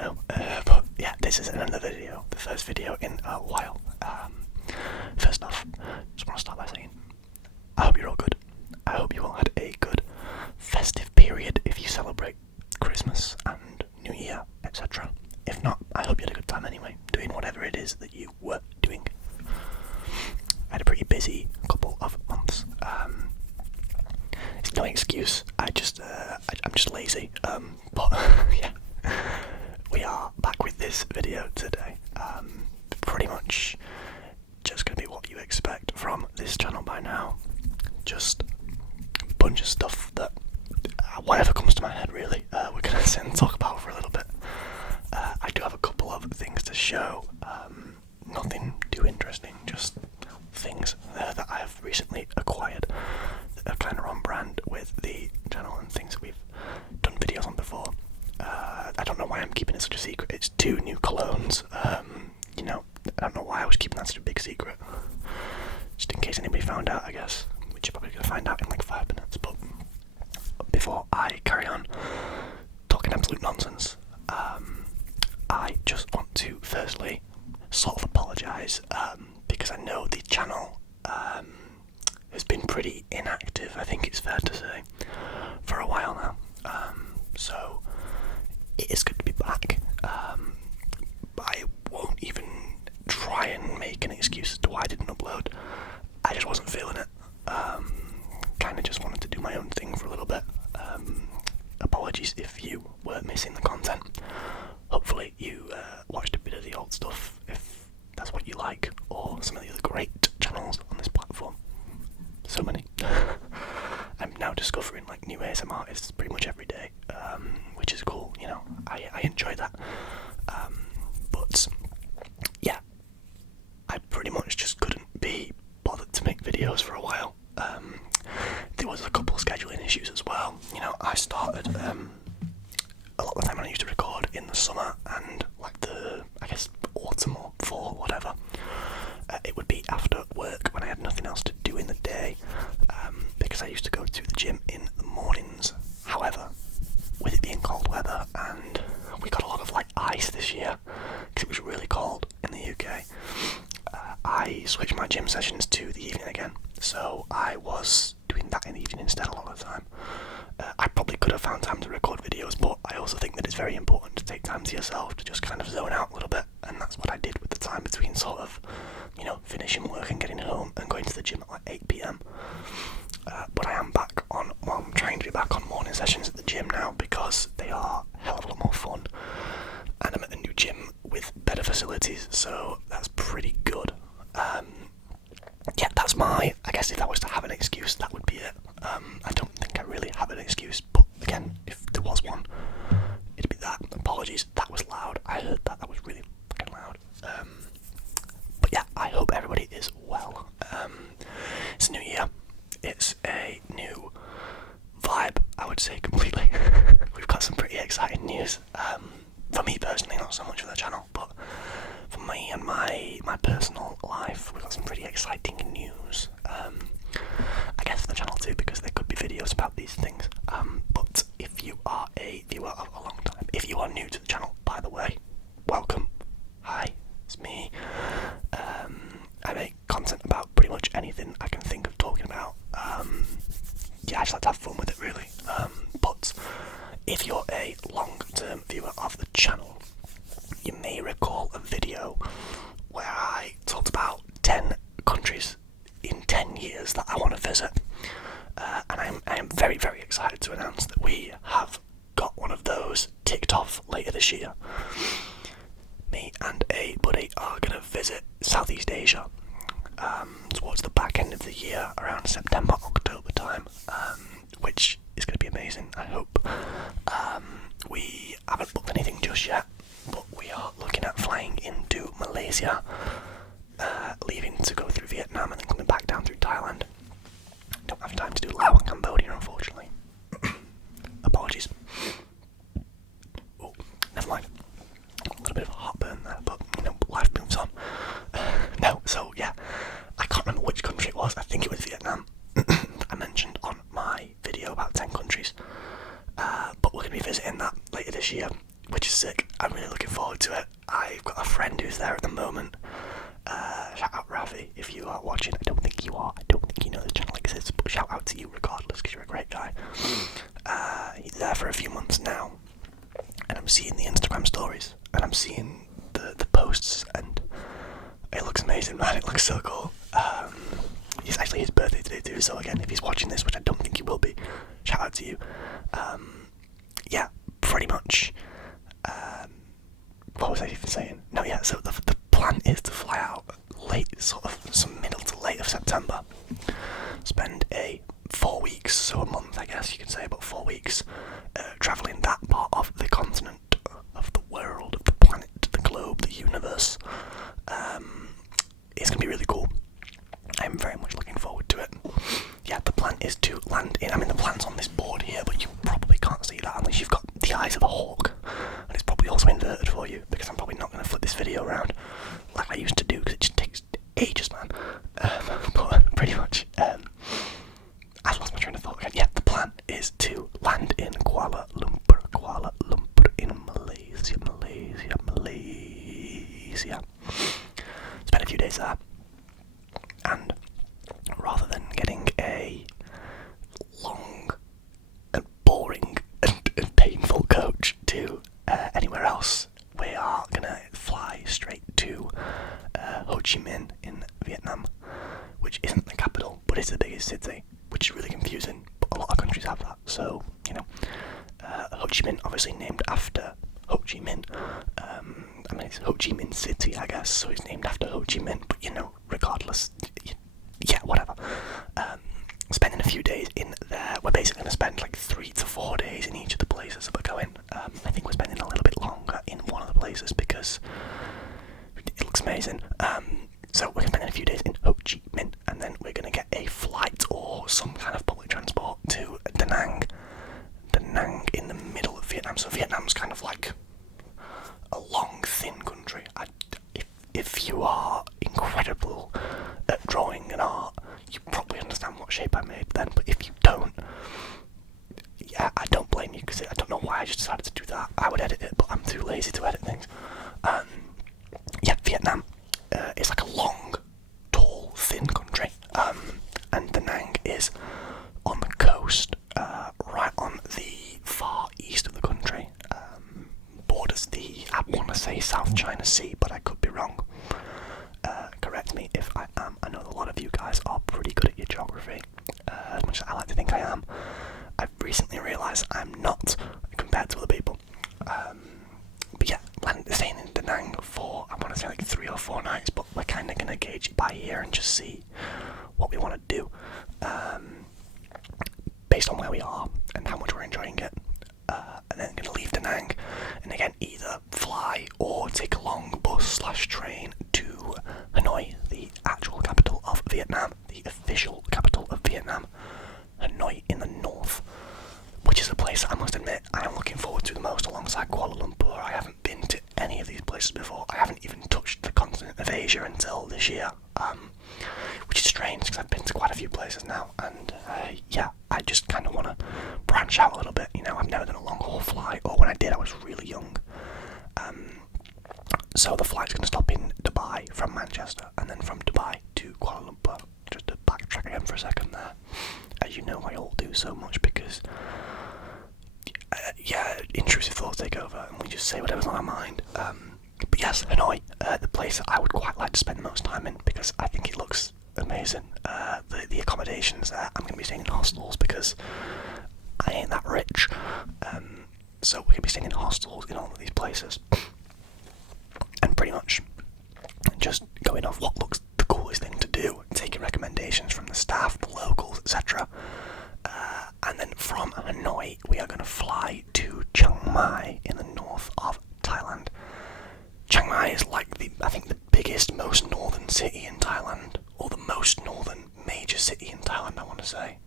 know. But yeah, this is another video, the first video in a while. First off, just want to start by saying, I hope you're all good. I hope you all had a good festive period if you celebrate Christmas and New Year, etc. If not, I hope you had a good time anyway, doing whatever it is that you were doing. I had a pretty busy couple of months. It's no excuse. I'm just lazy. But yeah, we are back with this video today. Pretty much just gonna be what you expect from this channel by now. Just a bunch of stuff that whatever comes to my head, really. We're gonna sit and talk about for a little bit. I do have a couple of things to show. Nothing too interesting, just things that I have recently acquired that are kind of on brand with the channel and things that we've done videos on before. I don't know why I'm keeping it such a secret. It's 2 new colognes. You know, I don't know why I was keeping that such a big secret. Just in case anybody found out, I guess. Which you're probably going to find out in like 5 minutes. But before I carry on talking absolute nonsense, I just want to firstly sort of apologise because I know the channel has been pretty inactive, I think it's fair to say, for a while now. So it is good to be back. I won't even try and make an excuse as to why I didn't upload. I just wasn't feeling it. Kind of just wanted to do my own thing for a little bit. Apologies if you were missing the content. Hopefully you watched a bit of the old stuff if that's what you like, or some of the other great channels on this platform. So many. I'm now discovering like new ASMR artists pretty much every day, which is cool, you know. I enjoy that. But yeah, I pretty much just couldn't be bothered to make videos for a while. There was a couple of scheduling issues as well. You know, I started a lot of the time when I used to record in the summer and like the, I guess, autumn or fall, whatever. It would be after work when I had nothing else to do in the day, because I used to go to the gym in the mornings. However, with it being cold weather and we got a lot of like ice this year because it was really cold in the UK, I switched my gym sessions to the evening again. So I was doing that in the evening instead a lot of the time. I probably could have found time to record videos, but I also think that it's very important to take time to yourself to just kind of zone out a little bit, and that's what I did with the time between sort of, you know, finishing work and getting home and going to the gym at like 8 PM. But I am back on, well, I'm trying to be back on morning sessions at the gym now because they are a hell of a lot more fun, and I'm at a new gym with better facilities, so that's pretty good. Yeah, that's I guess if I was to have an excuse, that would be it. I don't think I really have an excuse, but again, if there was one, it'd be that. Apologies, that was loud. I heard that was really fucking loud. But yeah, I hope everybody is well. It's a new year. It's a new vibe, I would say, completely. We've got some pretty exciting news. For me personally, not so much for the channel, but for me and my personal life, we've got some pretty exciting news. I guess for the channel too, because there could be videos about these things. But if you are a viewer of a long time, if you are new to the channel, by the way, welcome. Hi, it's me. I make content about pretty much anything I can think of talking about. Yeah, I just like to have fun with it, really. But if you're a long-term viewer of the channel, you may recall a video where I talked about 10 countries in 10 years that I want to visit. And I am very, very excited to announce that we have got one of those ticked off later this year. Me and a buddy are going to visit Southeast Asia towards the back end of the year, around September, October time, which is going to be amazing, I hope. We haven't booked anything just yet, but we are looking at flying into Malaysia, leaving to go through Vietnam and then coming back down through Thailand. Don't have time to do Laos and Cambodia, unfortunately. Apologies. Oh, never mind. A little bit of a heartburn there, but you know, life moves on. No, so yeah, I can't remember which country it was. I think it was Vietnam. I mentioned on my video about 10 countries. But we're going to be visiting that later this year. which is sick. I'm really looking forward to it. I've got a friend who's there at the moment. Shout out Ravi if you are watching. I don't think you are. I don't think you know the channel exists, but shout out to you regardless because you're a great guy. He's there for a few months now, and I'm seeing the Instagram stories and I'm seeing the posts, and it looks amazing, man. It looks so cool. It's actually his birthday today too, so again, if he's watching this, which I don't think he will be, shout out to you. Yeah, pretty much. What was I even saying? No, yeah, so the plan is to fly out late, sort of some middle to late of September. Spend 4 weeks, so a month I guess you can say, about 4 weeks, travelling that part of the continent, of the world, of the planet, the globe, the universe. It's going to be really cool. I'm very much looking forward to it. Yeah, the plan is to land in, I mean the plan's on this board here, but you probably can't see that unless you've got the eyes of a hawk. And it's probably also inverted for you, because I'm probably not going to flip this video around like I used to do, because it just takes ages, man. But pretty much, I've lost my train of thought again. Yeah, the plan is to land in Kuala Lumpur in Malaysia. Spend a few days there, and rather than getting a long and boring and painful coach to anywhere else, we are gonna fly straight to Ho Chi Minh in Vietnam, which isn't the capital, but it's the biggest city, which is really confusing, but a lot of countries have that, so, you know. Ho Chi Minh, obviously named after Ho Chi Minh. I mean, it's Ho Chi Minh City, I guess, so it's named after Ho Chi Minh, but, you know, regardless, yeah, whatever. Spending a few days in there. We're basically going to spend like 3 to 4 days in each of the places that we're going. I think we're spending a little bit longer in one of the places because it looks amazing. So we're spending a few days in Ho Chi Minh, and then we're going to get a flight or some kind of public transport to Da Nang. Da Nang in the middle of Vietnam. So Vietnam's kind of like a long, thin country. If you are incredible at drawing and art, you probably understand what shape I made then, but if you don't, yeah, I don't blame you, because I don't know why I just decided to do that. I would edit it, but I'm too lazy to edit things. Yeah, Vietnam is like a long, tall, thin country, and Da Nang is on the coast, right on the far east of the country. Borders the, I want to say South China Sea, but I could be wrong. Correct me if I am. I know a lot of you guys are pretty good at your geography, as much as I like to think I am. I've recently realised I'm not, compared to other people. But yeah, staying in Da Nang for, I want to say like 3 or 4 nights, but we're kind of going to gauge it by ear and just see what we want to do, based on where we are and how much we're enjoying it. And then going to leave Da Nang, and again either fly or take a long bus/train to Hanoi, the actual capital of Vietnam, the official capital of Vietnam, Hanoi in the north, which is a place I must admit I am looking forward to the most alongside Kuala Lumpur. I haven't been to any of these places before. I haven't even touched the continent of Asia until this year, which is strange because I've been to quite a few places now, and yeah, I just kind of want to branch out a little bit. You know, I've never done a long haul flight, or when I did I was really young. So the flight's going to stop in Dubai from Manchester, and then from Dubai to Kuala Lumpur. Just to backtrack again for a second there. As you know, I all do so much because, yeah, intrusive thoughts take over, and we just say whatever's on our mind. But yes, Hanoi, the place that I would quite like to spend the most time in, because I think it looks amazing. The accommodations there, I'm going to be staying in hostels because I ain't that rich. So we're going to be staying in hostels in all of these places. And pretty much just going off what looks the coolest thing to do, taking recommendations from the staff, the locals, etc. And then from Hanoi, we are going to fly to Chiang Mai in the north of Thailand. Chiang Mai is like I think the biggest, most northern city in Thailand, or the most northern major city in Thailand, I want to say.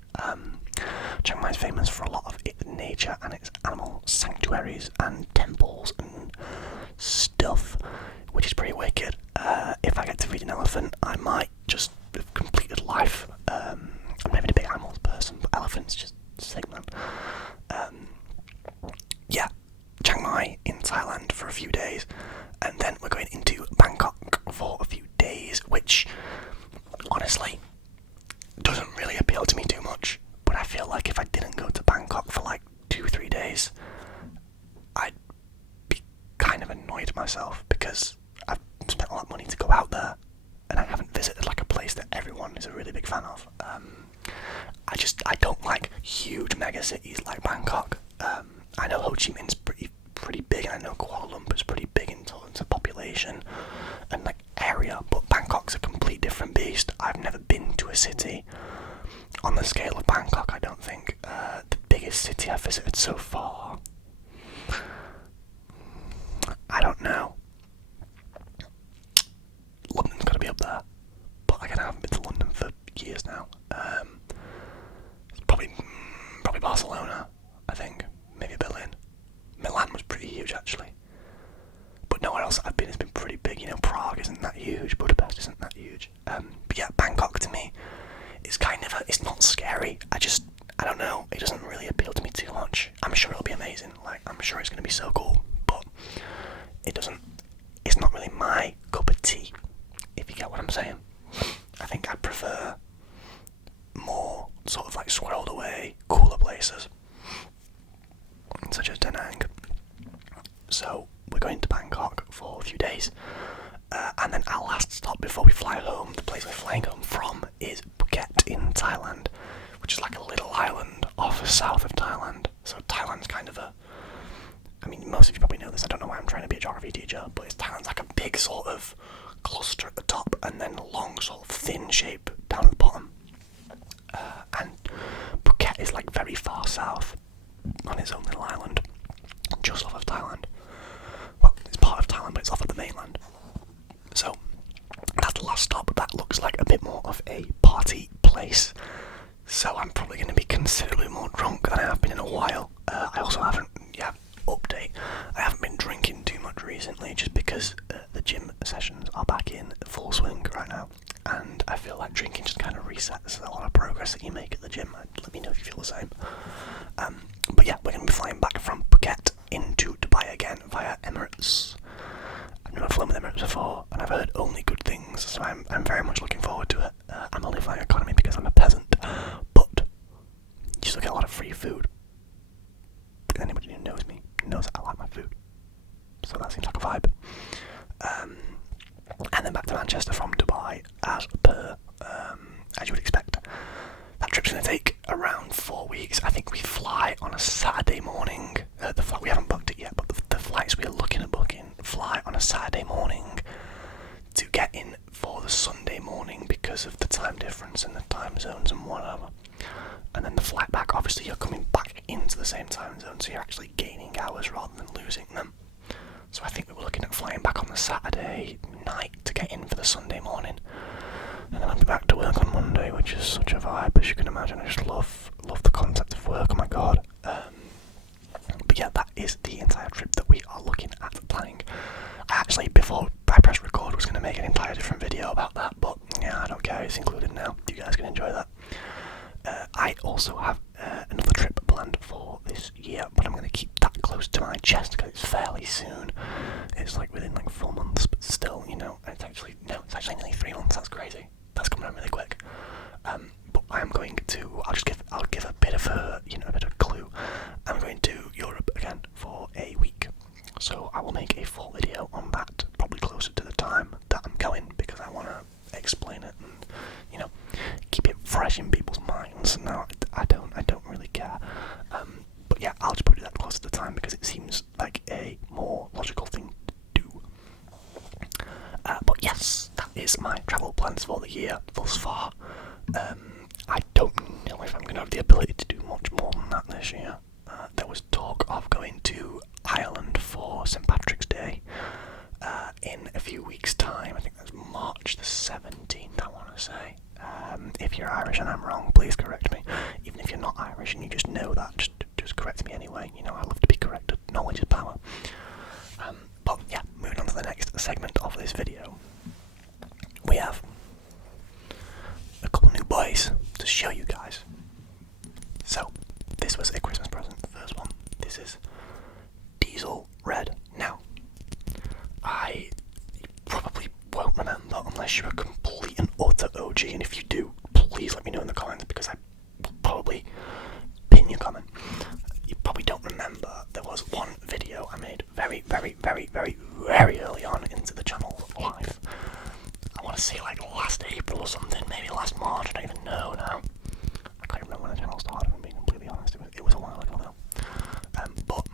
Chiang Mai is famous for a lot of its nature and its animal sanctuaries and temples and stuff, which is pretty wicked. If I get to feed an elephant, I might just have completed life. I'm not even a big animals person, but elephants just sick, man. Yeah, Chiang Mai in Thailand. a few days, and then we're going into Bangkok for a few days, which honestly doesn't really appeal to me too much. But I feel like if I didn't go to Bangkok for like 2-3 days, I'd be kind of annoyed at myself because I've spent a lot of money to go out there, and I haven't visited like a place that everyone is a really big fan of. I don't like huge mega cities like Bangkok. I know Ho Chi Minh's pretty big, and I know Kuala Lumpur's pretty big in terms of population and like area, but Bangkok's a complete different beast. I've never been to a city on the scale of Bangkok. I don't think the biggest city I've visited so far, I don't know. London's got to be up there, but again, I haven't been to London for years now. It's probably Barcelona, I think, maybe Berlin. Milan was pretty huge actually, but nowhere else I've been has been pretty big. You know, Prague isn't that huge, Budapest isn't that huge. But yeah, Bangkok to me is kind of it's not scary. I don't know. It doesn't really appeal to me too much. I'm sure it'll be amazing. Like, I'm sure it's going to be so cool, but it's not really my cup of tea, if you get what I'm saying. I think I prefer more sort of like squirreled away, cooler places, such as Da Nang. So we're going to Bangkok for a few days, and then our last stop before we fly home, the place we're flying home from, is Phuket in Thailand, which is like a little island off the south of Thailand. So Thailand's kind of most of you probably know this, I don't know why I'm trying to be a geography teacher, but Thailand's like a big sort of cluster at the top, and then a long sort of thin shape down at the bottom. And Phuket is like very far south on its own little island, just off of Thailand. Well, it's part of Thailand, but it's off of the mainland. So that's the last stop. That looks like a bit more of a party place. So I'm probably going to be considerably more drunk than I have been in a while. I also haven't, I haven't been drinking too much recently, just because the gym sessions are back in full swing right now, and I feel like drinking just kind of resets a lot of progress that you make at the gym. Let me know if you feel the same. But yeah, we're going to be flying back from Phuket into Dubai again via Emirates. I've never flown with Emirates before, and I've heard only good things, so I'm very much looking forward to it. I'm only flying economy because I'm a peasant, but you still get a lot of free food. Anybody who knows me knows I like my food, so that seems like a vibe. And then back to Manchester from Dubai, as you would expect. That trip's going to take around 4 weeks. I think we fly on a Saturday morning. We haven't booked it yet, but the flights we are looking at booking fly on a Saturday morning to get in for the Sunday morning because of the time difference and the time zones and whatever. And then the flight back, obviously you're coming back into the same time zone, so you're actually gaining hours rather than losing them. So I think we were looking at flying back on the Saturday night to get in for the Sunday morning. And then I'll be back to work on Monday, which is such a vibe, as you can imagine. I just love the concept of work, oh my god. But yeah, that is the entire trip that we are looking at planning. I actually, before I press record, was going to make an entire different video about that, but yeah, I don't care, it's included now. You guys can enjoy that. I also have another trip planned for this year, but I'm going to keep that close to my chest because it's fairly soon. It's like within like 4 months, but still, it's actually nearly 3 months. That's crazy. That's coming around really quick. But I'm going to. I'll give a bit of a bit of a clue. I'm going to Europe again for a week, so I will make a full video on that probably closer to the time that I'm going, because I want to explain it and keep it fresh in people's minds. No, I don't really care. But yeah, I'll just probably do that close to the time because it seems like a more logical thing to do. But yes, that is my travel plans for the year thus far. I don't know if I'm going to have the ability to do much more than that this year. There was talk of going to Ireland for St. Patrick's Day in a few weeks' time. I think that's March the 17th, I want to say. If you're Irish and I'm wrong, please correct me. Even if you're not Irish and you just know that, just correct me anyway. I love to be corrected. Knowledge is power. But yeah, moving on to the next segment of this video. We have a couple of new boys to show you guys. So, this was a Christmas present, the first one. This is Diesel Red. Now, unless you're a complete and utter OG, and if you do, please let me know in the comments, because I will probably pin your comment. You probably don't remember, there was one video I made very early on into the channel life. I want to say like last April or something, maybe last March, I don't even know now. I can't remember when the channel started, if I'm being completely honest. It was a while ago though. But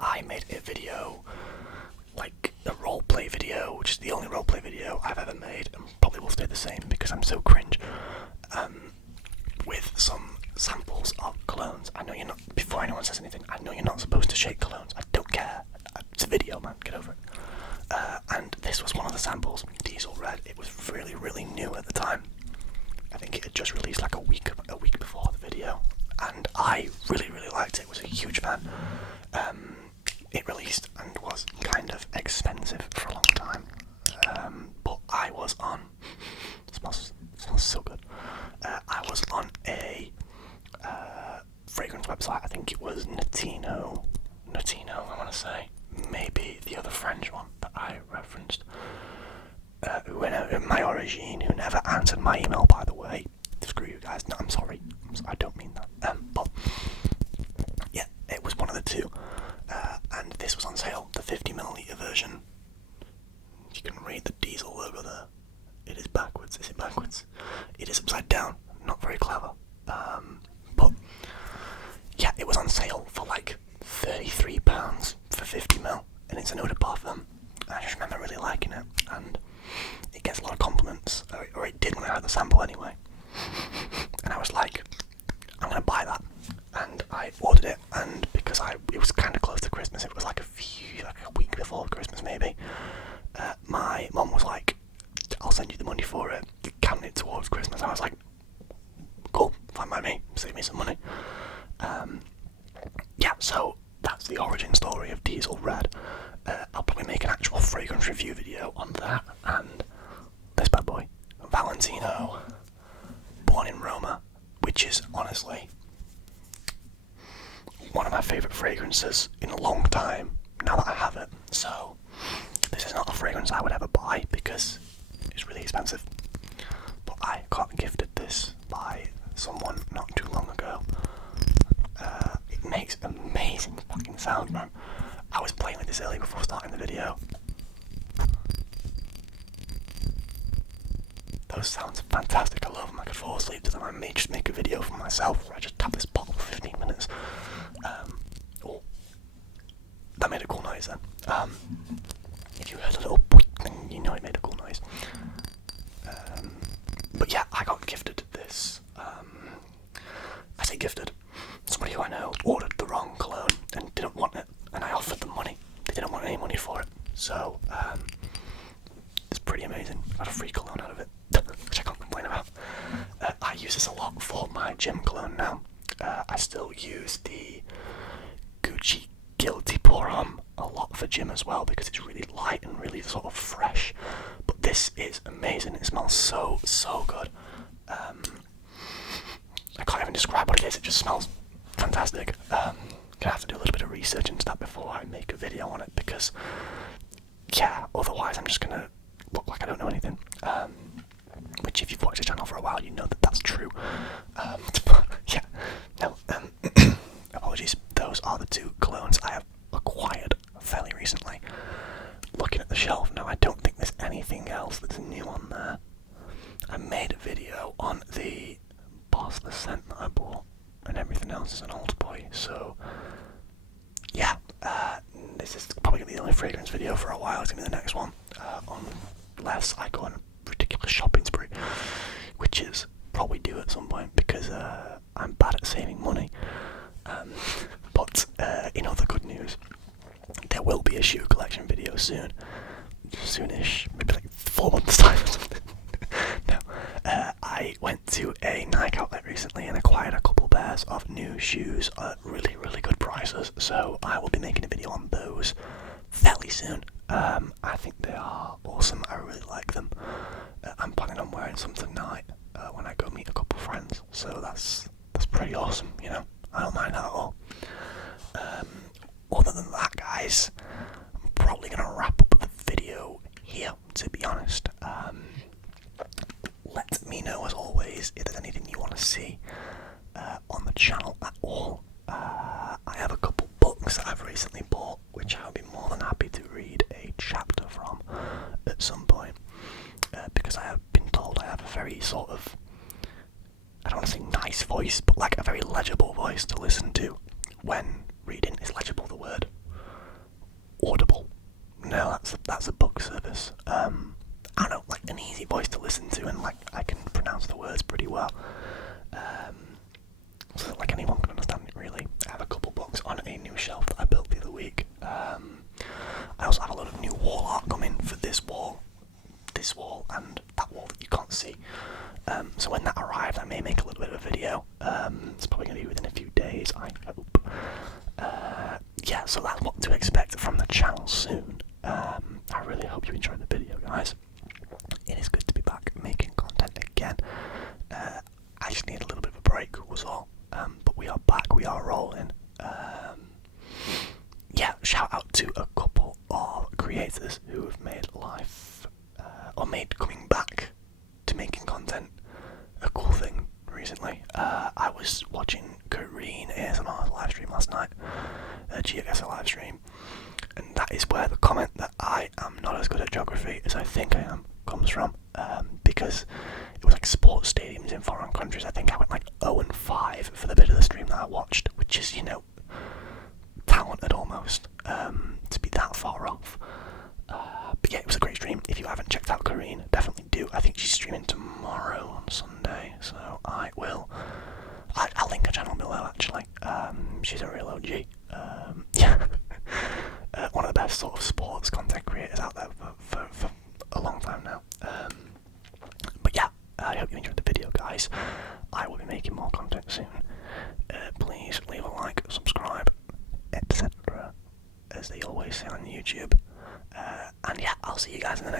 I made a video, like a roleplay video, which is the only roleplay video I've ever made, and probably will stay the same because I'm so cringe, with some samples of colognes. I know you're not, before anyone says anything, I know you're not supposed to shake colognes. I don't care. It's a video, man. Get over it. And this was one of the samples, Diesel Red. It was really new at the time. I think it had just released like a week before the video, and I really liked it. Was a huge fan. It released and was kind of expensive for a long time, but I was on. Smells so good. I was on a fragrance website. I think it was Notino. I want to say, maybe the other French one that I referenced. My origin, who never answered my email, by the way. Screw you guys. No, I'm sorry. I don't mean that. But yeah, it was one of the two. And this was on sale, the 50ml version. You can read the Diesel logo there. It is backwards. Is it backwards? It is upside down. Not very clever. But yeah, it was on sale for like £33 for 50ml, and it's an eau de parfum. I just remember really liking it, and it gets a lot of compliments, or it did when I had the sample anyway. And I was like, I'm gonna buy that, and I ordered it. And because it was kind of close to Christmas, it was like a week before Christmas maybe. My mum was like, I'll send you the money for it, count it towards Christmas. I was like, cool, fine by me, save me some money. Yeah, so that's the origin story of Diesel Red. I'll probably make an actual fragrance review video on that, and this bad boy, Valentino, born in Roma, which is honestly one of my favourite fragrances in a long time, now that I have it. So this is not a fragrance I would ever buy because it's really expensive, but I got gifted this by someone not too long ago. It makes amazing fucking sound, man. I was playing with this earlier before starting the video. Those sounds are fantastic. I love them. I could fall asleep to them. I may just make a video for myself where I just tap this bottle for 15 minutes. Oh, that made a cool noise then. If you heard a little boing, then you know it made a cool noise. But yeah, I got gifted this. I say gifted. Somebody who I know ordered the wrong cologne and didn't want it, and I offered them money. They didn't want any money for it, so it's pretty amazing. I got a free cologne out of it, which I can't complain about. I use this a lot for my gym cologne now. I still use the Gucci Guilty Pour Homme a lot for gym as well because it's really light and really sort of fresh. But this is amazing. It smells so good. I can't even describe what it is. It just smells fantastic. Gonna have to do a little bit of research into that before I make a video on it because, yeah, otherwise I'm just gonna look like I don't know anything. Which, if you've watched the channel for a while, you know that that's true. But yeah, no. Apologies. Those are the two colognes I have acquired fairly recently. Looking at the shelf now, I don't think there's anything else that's new on there. I made a video on the Boss the scent that I bought, and everything else is an old boy. So yeah, this is probably gonna be the only fragrance video for a while. It's gonna be the next one, unless I go on a ridiculous shopping spree, which is probably due at some point because I'm bad at saving money. But in other good news, there will be a shoe collection video soon. Soonish, maybe like 4 months time or something. No, I went to a Nike outlet recently and acquired a couple pairs of new shoes at really good prices, so I will be making a video on those fairly soon. I think they are awesome. I really like them. I'm planning on wearing some tonight when I go meet a couple friends, so that's pretty awesome, you know. I don't mind that at all. Other than that, guys, I'm probably gonna wrap up the video here, to be honest. to see on the channel at all. I have a couple books that I've recently bought, which I'll be more than happy to read a chapter from at some point, because I have been told I have a very sort of, I don't want to say nice voice, but like a very legible voice to listen to when reading. Is legible the word? Audible? No, that's a book service. I don't know, like an easy voice to listen to, and like I can pronounce the words pretty well. So that like anyone can understand it really. I have a couple books on a new shelf that I built the other week. I also have a lot of new wall art coming for this wall, and that wall that you can't see. So when that arrives, I may make a little bit of a video. It's probably going to be within a few days, I hope. Yeah, so that's what to expect from the channel soon. I really hope you enjoyed the video, guys. It is good to be back making content again. I just need a little bit of a break, was all. But we are back, we are rolling. Yeah, shout out to a couple of creators who have made life, or made coming back to making content a cool thing recently. I was watching Carine ASMR's live stream last night, a GeoGuessr live stream, and that is where the comment that I am not as good at geography as I think I am comes from, because it was like sports stadiums in foreign countries. I think I went like 0-5 for the bit of the stream that I watched, which is, you know, talented almost, to be that far off. But yeah, it was a great stream. If you haven't checked out Carine, definitely do. I think she's streaming tomorrow on Sunday, so I'll link her channel below actually. She's a real OG. Yeah, one of the best sort of sports content creators out there for a long time now. But yeah, I hope you enjoyed the video, guys. I will be making more content soon. Please leave a like, subscribe, etc., as they always say on YouTube. And yeah, I'll see you guys in the